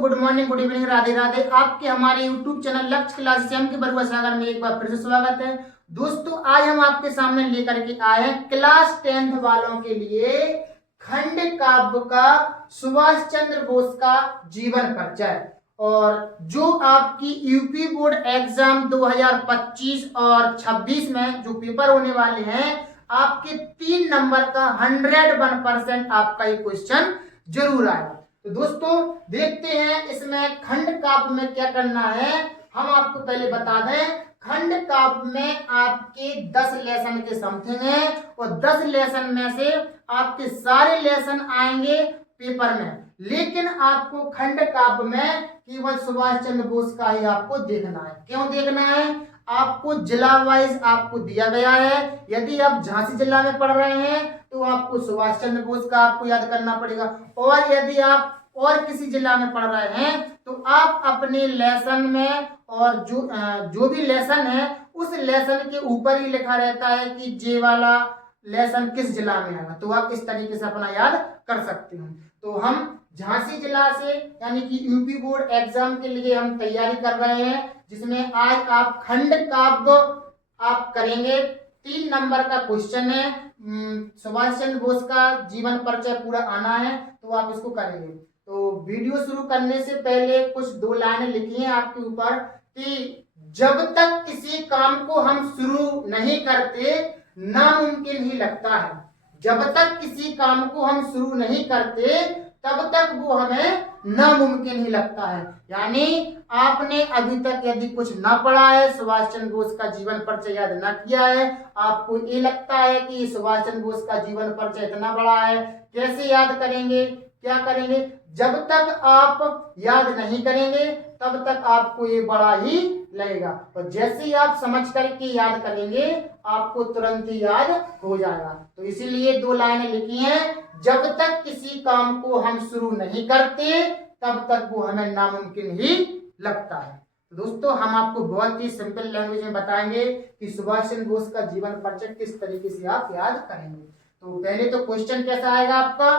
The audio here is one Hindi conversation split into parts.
Good morning, good evening, Radhe Radhe. आपके हमारे यूट्यूब चैनल लक्ष्य क्लासेस के बरुआ सागर में एक बार फिर से स्वागत है। दोस्तों, आज हम आपके सामने लेकर के आए हैं क्लास 10th वालों के लिए खंड काव्य का सुभाष चंद्र बोस का जीवन परिचय। और जो आपकी यूपी बोर्ड एग्जाम 2025 और 26 में जो पेपर होने वाले हैं, आपके 3 नंबर का 101% आपका ये क्वेश्चन जरूर आएगा। तो दोस्तों, देखते हैं इसमें खंड काव्य में क्या करना है। हम आपको पहले बता दें, खंड काव्य में आपके 10 लेसन के समथिंग हैं और 10 लेसन में से आपके सारे लेसन आएंगे पेपर में, लेकिन आपको खंड काव्य में केवल सुभाष चंद्र बोस का ही आपको देखना है। क्यों देखना है? आपको जिला वाइज आपको दिया गया है। यदि आप झांसी जिला में पढ़ रहे हैं तो आपको सुभाष चंद्र बोस का आपको याद करना पड़ेगा, और यदि आप और किसी जिला में पढ़ रहे हैं तो आप अपने लेसन में और जो भी लेसन है उस लेसन के ऊपर ही लिखा रहता है कि जे वाला लेसन किस जिला में है, तो आप इस तरीके से अपना याद कर सकते हो। तो हम झांसी जिला से यानी कि यूपी बोर्ड एग्जाम के लिए हम तैयारी कर रहे हैं, जिसमें आज आप खंड काव्य आप करेंगे। 3 नंबर का क्वेश्चन है, सुभाष चंद्र बोस का जीवन परिचय पूरा आना है, तो आप इसको करेंगे। तो वीडियो शुरू करने से पहले कुछ 2 लाइनें लिखी हैं आपके ऊपर कि जब तक किसी काम को हम शुरू नहीं करते नामुमकिन ही लगता है। जब तक किसी काम को हम शुरू नहीं करते तब तक वो हमें नामुमकिन ही लगता है। यानी आपने अभी तक यदि कुछ ना पढ़ा है, सुभाष चंद्र बोस का जीवन परिचय याद ना किया है, आपको ये लगता है कि सुभाष चंद्र बोस का जीवन परिचय इतना बड़ा है, कैसे याद करेंगे, क्या करेंगे? जब तक आप याद नहीं करेंगे तब तक आपको ये बड़ा ही लगेगा, और जैसे ही आप समझ करके याद करेंगे आपको तुरंत ही याद हो जाएगा। तो इसीलिए 2 लाइनें लिखी हैं, जब तक किसी काम को हम शुरू नहीं करते तब तक वो हमें नामुमकिन ही लगता है। तो दोस्तों, हम आपको बहुत ही सिंपल लैंग्वेज में बताएंगे कि सुभाष चंद्र बोस का जीवन परिचय किस तरीके से आप याद करेंगे। तो पहले तो क्वेश्चन कैसा आएगा आपका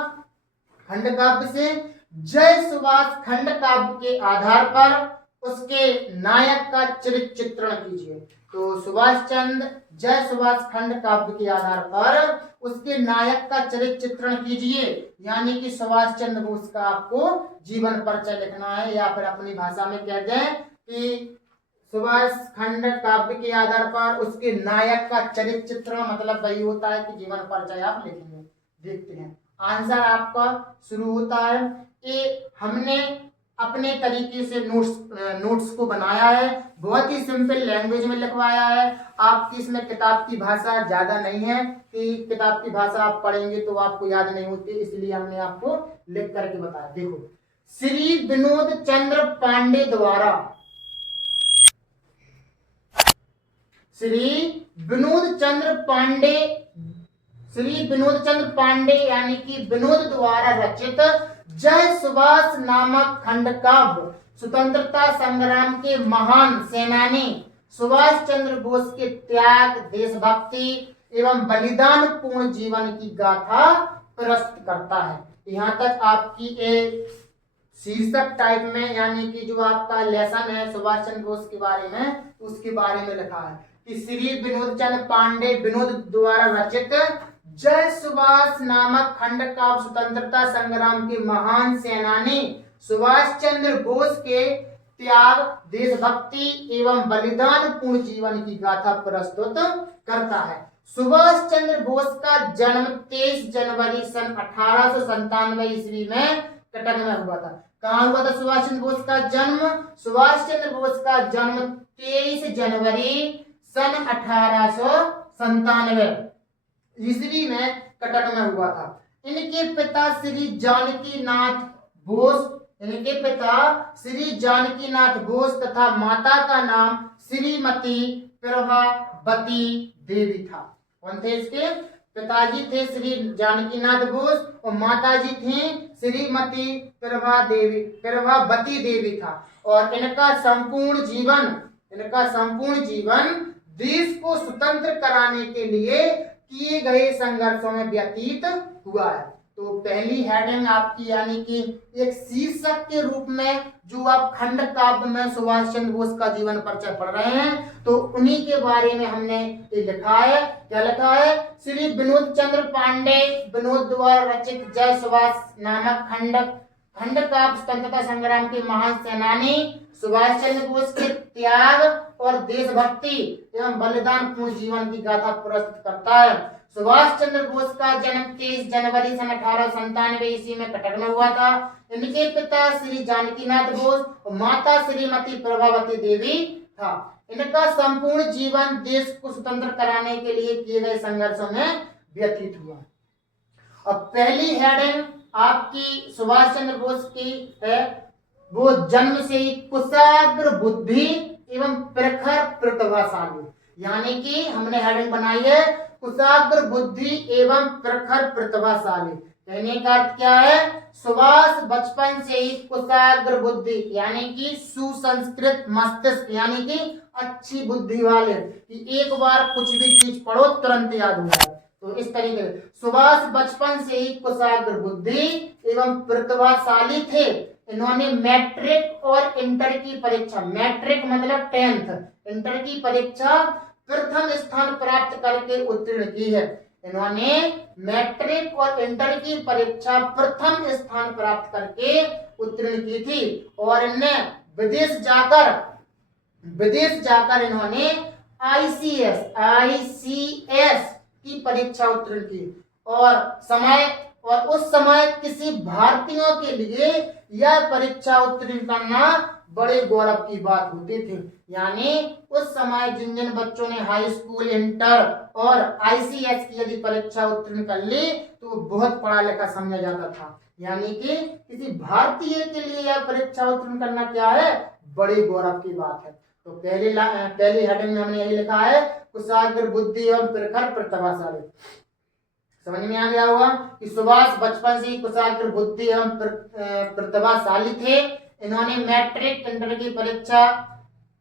खंड काव्य से, जय सुभाष खंड काव्य के आधार पर उसके नायक का चरित्र चित्रण कीजिए। तो सुभाष चंद्र जय सुभाष खंड काव्य के आधार पर उसके नायक का चरित्र चित्रण कीजिए, यानी कि सुभाष चंद्र बोस का आपको जीवन परिचय लिखना है, या फिर अपनी भाषा में कह दें कि सुभाष खंड काव्य के आधार पर उसके नायक का चरित्र चित्रण, मतलब वही होता है कि जीवन परिचय आप लिखेंगे। देखते हैं आंसर आपका शुरू होता है। ये हमने अपने तरीके से नोट्स को बनाया है, बहुत ही सिंपल लैंग्वेज में लिखवाया है। आपकी इसमें किताब की भाषा ज्यादा नहीं है कि किताब की भाषा आप पढ़ेंगे तो आपको याद नहीं होती, इसलिए हमने आपको लिख करके बताया। देखो, श्री विनोद चंद्र पांडे द्वारा, श्री विनोद चंद्र पांडे यानी कि विनोद द्वारा रचित जय सुभाष नामक खंड काव्य स्वतंत्रता संग्राम के महान सेनानी सुभाष चंद्र बोस के त्याग, देशभक्ति एवं बलिदान पूर्ण जीवन की गाथा प्रस्तुत करता है। यहाँ तक आपकी एक शीर्षक टाइप में, यानी कि जो आपका लेसन है सुभाष चंद्र बोस के बारे में, उसके बारे में लिखा है कि श्री विनोद चंद्र पांडे विनोद द्वारा रचित जय सुभाष नामक खंड काव्य स्वतंत्रता संग्राम के महान सेनानी सुभाष चंद्र बोस के त्याग, देशभक्ति एवं बलिदान पूर्ण जीवन की गाथा प्रस्तुत करता है। सुभाष चंद्र बोस का जन्म 23 जनवरी सन 1897 ईस्वी में कटक में हुआ था। कहाँ हुआ था सुभाष चंद्र बोस का जन्म? सुभाष चंद्र बोस का जन्म 23 जनवरी सन 1897 ईस्वी में कटक में हुआ था। इनके पिता श्री जानकी नाथ बोस तथा माता का नाम श्रीमती प्रभावती देवी था। कौन थे इसके? पिताजी थे श्री जानकी नाथ बोस और माताजी थी श्रीमती प्रभावती देवी था। और इनका संपूर्ण जीवन देश को स्वतंत्र कराने के लिए किए गए संघर्षों में व्यतीत हुआ है। तो पहली हेडिंग आपकी यानी कि एक शीर्षक के रूप में जो आप खंड काव्य में सुभाष चंद्र बोस का जीवन परिचय पढ़ रहे हैं, तो उन्हीं के बारे में हमने ये लिखा है। क्या लिखा है? श्री विनोद चंद्र पांडे विनोद द्वारा रचित जय सुभाष नामक खंड काव्य स्वतंत्रता संग्राम के महान सेनानी सुभाष चंद्र बोस के त्याग और देशभक्ति एवं बलिदान पूर्ण जीवन की गाथा प्रस्तुत करता है। सुभाष चंद्र बोस का जन्म 23 जनवरी सन 1897 ईस्वी में कटक में हुआ था। इनके पिता श्री जानकीनाथ बोस और माता श्रीमती प्रभावती देवी था। इनका संपूर्ण जीवन देश को स्वतंत्र कराने के लिए किए गए संघर्षों में व्यतीत हुआ। अब पहली हेडिंग आपकी सुभाष चंद्र बोस की है, वो जन्म से ही कुशाग्र बुद्धि एवं प्रखर प्रतिभाशाली, यानी कि हमने हेडिंग बनाई है कुशाग्र बुद्धि एवं प्रखर प्रतिभाशाली। कहने का अर्थ क्या है? सुभाष बचपन से ही कुशाग्र बुद्धि यानी कि सुसंस्कृत मस्तिष्क यानी कि अच्छी बुद्धि वाले, कि एक बार कुछ भी चीज पढ़ो तुरंत याद हो जाए। तो इस तरीके से सुभाष बचपन से ही कुशाग्र बुद्धि एवं प्रतिभाशाली थे। इन्होंने मैट्रिक और इंटर की परीक्षा, मैट्रिक मतलब 10th, इंटर की परीक्षा प्रथम स्थान प्राप्त करके उत्तीर्ण की है। इन्होंने मैट्रिक और इंटर की परीक्षा प्रथम स्थान प्राप्त करके उत्तीर्ण की थी और इन्हें विदेश जाकर इन्होंने आईसीएस की परीक्षा उत्तीर्ण की और उस समय किसी भारतीयों के लिए यह परीक्षा उत्तीर्ण करना बड़े गौरव की बात होती थी। यानी उस समय जिन जिन बच्चों ने हाई स्कूल, इंटर और आईसीएस की यदि परीक्षा उत्तीर्ण कर ली तो वो बहुत पढ़ा लिखा समझा जाता था। यानी कि किसी भारतीय के लिए यह परीक्षा उत्तीर्ण करना क्या है? बड़ी गौरव की बात है। तो पहली हेडिंग में हमने यही लिखा है कुशाग्र बुद्धि एवं प्रखर प्रतिभाशाली। समझ में आ गया होगा कि सुभाष बचपन से ही कुशाग्र बुद्धि एवं प्रतिभाशाली थे। इन्होंने मैट्रिक, इंटर की परीक्षा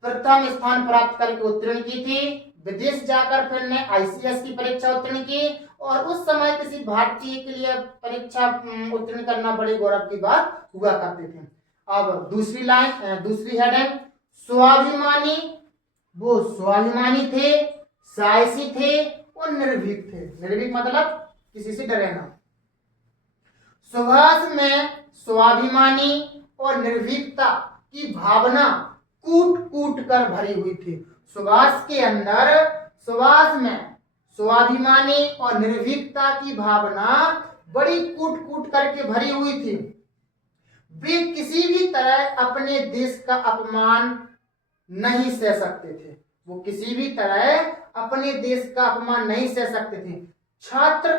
प्रथम स्थान प्राप्त करके उत्तीर्ण की थी। विदेश जाकर फिर ने आईसीएस की परीक्षा उत्तीर्ण की और उस समय किसी भारतीय के लिए परीक्षा उत्तीर्ण करना बड़े गौरव की बात हुआ करते थे। अब दूसरी हेडिंग स्वाभिमानी, वो स्वाभिमानी थे, साहसी थे और निर्भीक थे। निर्भीक मतलब किसी से डरे ना। सुभाष में स्वाभिमानी और निर्भीकता की भावना कूट कूट कर भरी हुई थी। सुभाष में स्वाभिमानी और निर्भीकता की भावना बड़ी कूट कूट करके भरी हुई थी। वे किसी भी तरह अपने देश का अपमान नहीं सह सकते थे। वो किसी भी तरह अपने देश का अपमान नहीं सह सकते थे। छात्र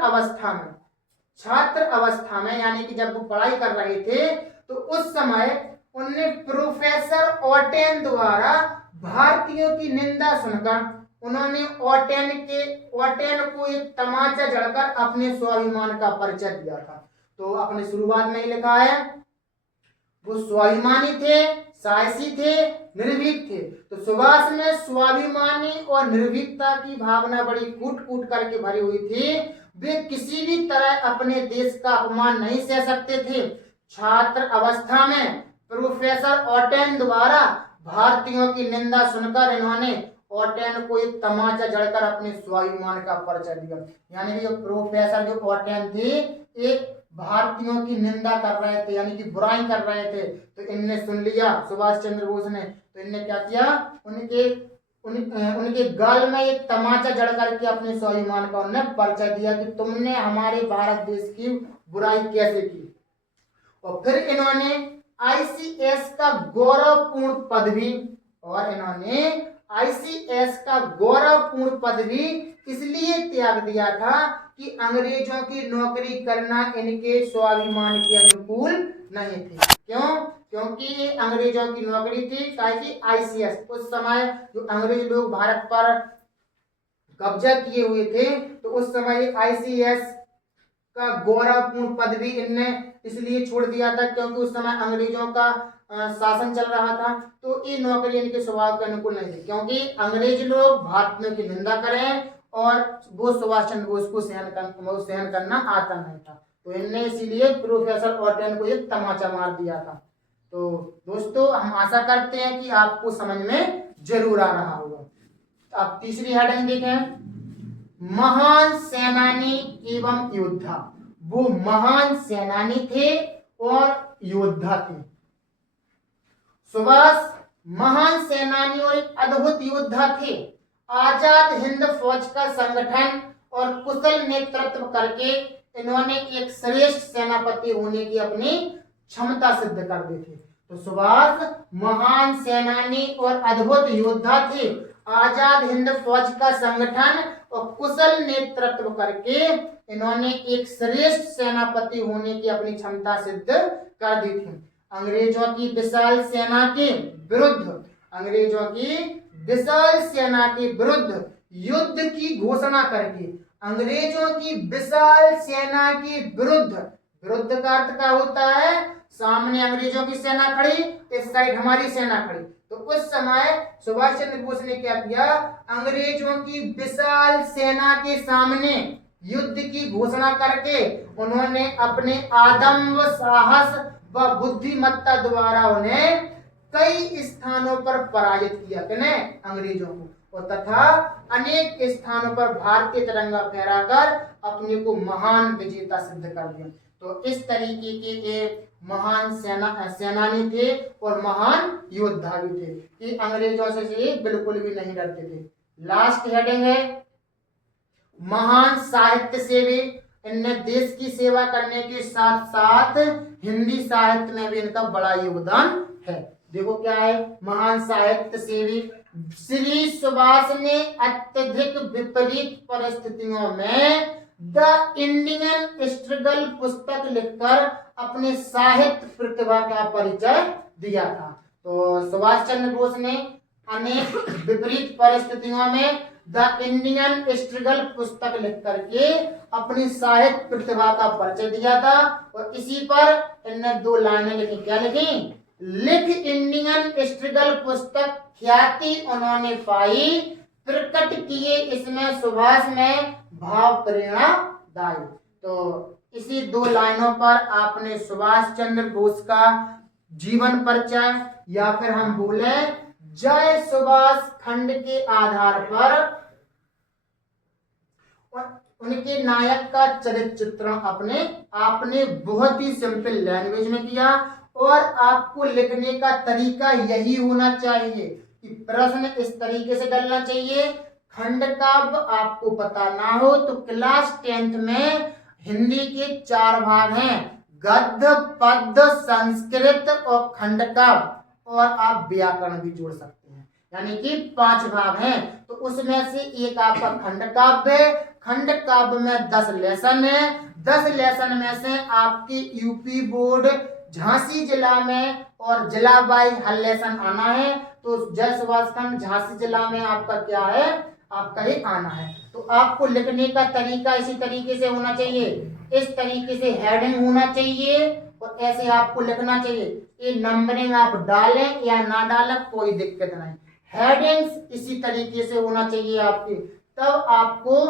अवस्था में यानी कि जब वो पढ़ाई कर रहे थे तो उस समय उनने प्रोफेसर ऑटेन द्वारा भारतीयों की निंदा सुनकर उन्होंने ऑटेन को एक तमाचा जड़कर अपने स्वाभिमान का परिचय दिया था। तो अपने शुरुआत में ही लिखा है वो स्वाभिमानी थे, साहसी थे, निर्भीक थे। तो सुभाष में स्वाभिमानी और निर्भीकता की भावना बड़ी कूट कूट करके भरी हुई थी। वे किसी भी तरह अपने देश का अपमान नहीं सह सकते थे। छात्र अवस्था में प्रोफेसर ऑटेन द्वारा भारतीयों की निंदा सुनकर इन्होंने ऑटेन को एक तमाचा जड़कर अपने स्वाभिमान का परिचय दिया। यानी कि प्रोफेसर जो ऑटेन थे एक भारतीयों की निंदा कर रहे थे यानी कि बुराई कर रहे थे। तो इनने सुन लिया सुभाष चंद्र बोस ने, तो इनने क्या किया, उनके गाल में एक तमाचा जड़ करके अपने स्वाभिमान का उन्हें परिचय दिया कि तुमने हमारे भारत देश की बुराई कैसे की। और फिर इन्होंने आईसीएस का गौरवपूर्ण पदवी इसलिए त्याग दिया था कि अंग्रेजों की नौकरी करना इनके स्वाभिमान के अनुकूल नहीं थी। क्यों? क्योंकि ये अंग्रेजों की नौकरी थी। ताकि आईसीएस उस समय जो अंग्रेज लोग भारत पर कब्जा किए हुए थे तो उस समय आईसीएस का गौरवपूर्ण पदवी इनने इसलिए छोड़ दिया था क्योंकि उस समय अंग्रेजों का शासन चल रहा था। तो ये नौकरी इनके स्वभाव के अनुकूल नहीं थी क्योंकि अंग्रेज लोग भारतीयों की निंदा करें और वो सुभाष चंद्र बोस को सहन करना आता नहीं था। तो इनने इसीलिए प्रोफेसर ऑर्डेन को एक तमाचा मार दिया था। तो दोस्तों हम आशा करते हैं कि आपको समझ में जरूर आ रहा होगा। अब तीसरी हेडिंग देखें, महान सेनानी एवं योद्धा। वो महान सेनानी थे और योद्धा थे। सुभाष महान सेनानी और एक अद्भुत योद्धा थे। आजाद हिंद फौज का संगठन और कुशल नेतृत्व करके इन्होंने एक श्रेष्ठ सेनापति होने की अपनी क्षमता सिद्ध कर दी थी। तो सुभाष महान सेनानी और अद्भुत योद्धा थे। आजाद हिंद फौज का संगठन और कुशल नेतृत्व करके इन्होंने एक श्रेष्ठ सेनापति होने की अपनी क्षमता सिद्ध कर दी थी। अंग्रेजों की विशाल सेना के विरुद्ध, अंग्रेजों की विशाल सेना के विरुद्ध युद्ध की घोषणा करके, अंग्रेजों की विशाल सेना के विरुद्ध, विरुद्ध का अर्थ क्या होता है, सामने अंग्रेजों की सेना खड़ी, इस साइड हमारी सेना खड़ी। तो उस समय सुभाष चंद्र बोस ने क्या किया, अंग्रेजों की विशाल सेना के सामने युद्ध की घोषणा करके उन्होंने अपने आदम्य साहस व बुद्धिमत्ता द्वारा उन्हें कई स्थानों पर पराजित किया, किन्हें, अंग्रेजों को, और तथा अनेक स्थानों पर भारतीय तिरंगा फहराकर अपने को महान विजेता सिद्ध कर दिया। तो इस तरीके के महान सेनानी थे और महान योद्धा भी थे कि अंग्रेजों से बिल्कुल भी नहीं डरते थे। लास्ट हेडिंग है, महान साहित्य सेवी। इनने देश की सेवा करने के साथ साथ हिंदी साहित्य में भी इनका बड़ा योगदान है। देखो क्या है, महान साहित्य सेवी श्री सुभाष ने अत्यधिक विपरीत परिस्थितियों में द इंडियन स्ट्रगल पुस्तक लिखकर अपने साहित्य प्रतिभा का परिचय दिया था। तो सुभाष चंद्र बोस ने अनेक विपरीत परिस्थितियों में द इंडियन स्ट्रगल पुस्तक लिख करके अपनी साहित्य प्रतिभा का परिचय दिया था। और इसी पर इनने दो लाइनें लिखी, क्या लिखी, लिख इंडियन स्ट्रगल पुस्तक ख्याति उन्होंने पाई, प्रकट किए इसमें सुभाष में भाव प्रेरणा दाई। तो इसी दो लाइनों पर आपने सुभाष चंद्र बोस का जीवन परिचय या फिर हम बोले जय सुभाष खंड के आधार पर उनके नायक का चरित्र चित्रण आपने बहुत ही सिंपल लैंग्वेज में किया। और आपको लिखने का तरीका यही होना चाहिए कि प्रश्न इस तरीके से डलना चाहिए, खंड काव्य आपको पता ना हो तो क्लास 10th में हिंदी के 4 भाग हैं, गद्य, पद्य, संस्कृत और खंड काव्य, और आप व्याकरण भी जोड़ सकते हैं, यानी कि 5 भाग हैं। तो उसमें से एक आपका खंड काव्य है। खंड काव्य में 10 लेसन है। 10 लेसन में से आपकी यूपी बोर्ड झांसी जिला में और जिला वाइज हर लेसन आना है। तो जय सुभाष खंड झांसी जिला में आपका क्या है, आपका ही आना है। तो आपको लिखने का तरीका इसी तरीके से होना चाहिए, इस तरीके से हेडिंग होना चाहिए और ऐसे आपको लिखना चाहिए। ये नंबरिंग आप डालें या ना डालें कोई दिक्कत नहीं, हेडिंग्स इसी तरीके से होना चाहिए आपके, तब आपको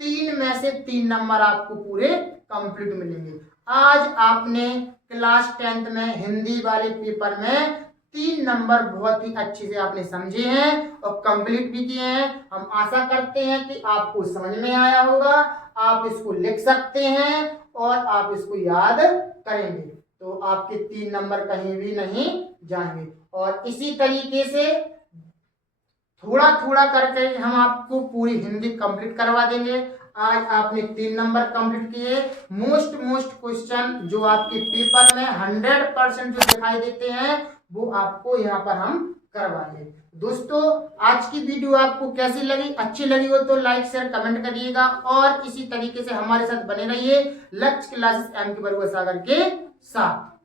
3 में से 3 नंबर आपको पूरे कंप्लीट मिलेंगे। आज आपने क्लास 10th में हिंदी वाले पेपर में 3 नंबर बहुत ही अच्छे से आपने समझे हैं और कंप्लीट भी किए हैं। हम आशा करते हैं कि आपको समझ में आया होगा, आप इसको लिख सकते हैं और आप इसको याद करेंगे तो आपके 3 नंबर कहीं भी नहीं जाएंगे। और इसी तरीके से थोड़ा थोड़ा करके हम आपको पूरी हिंदी कंप्लीट करवा देंगे। आज आपने 3 नंबर कंप्लीट किए। मोस्ट क्वेश्चन जो आपके पेपर में 100% जो दिखाई देते हैं वो आपको यहाँ पर हम करवाएंगे। दोस्तों आज की वीडियो आपको कैसी लगी, अच्छी लगी हो तो लाइक शेयर कमेंट करिएगा और इसी तरीके से हमारे साथ बने रहिए लक्ष्य क्लासेस एम के बरुआ सागर के साथ।